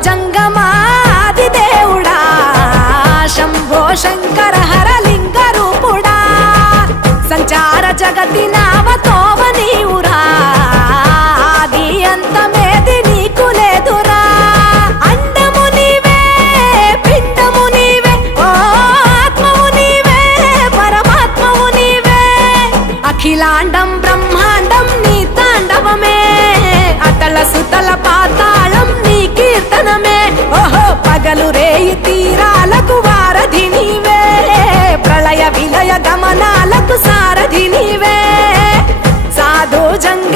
జంగమాది దేవుడా శంభో శంకర హరలింగ రూపుడా సంచార జగతి నావతోవ నీవురా ఆది అంతమేది నీకు లేదురా అండము నీవే పిండము నీవే ఓ ఆత్మవు నీవే పరమాత్మవు నీవే అఖిలాండం బ్రహ్మాండం నీ తాండవమే అతల సుతల పాతాళం నీ కీర్తనమే ఓహో పగలు రేయి తీరాలకు వారధి నీవే ప్రళయ విలయ గమనాలకు సారథి నీవే సాధు జంగ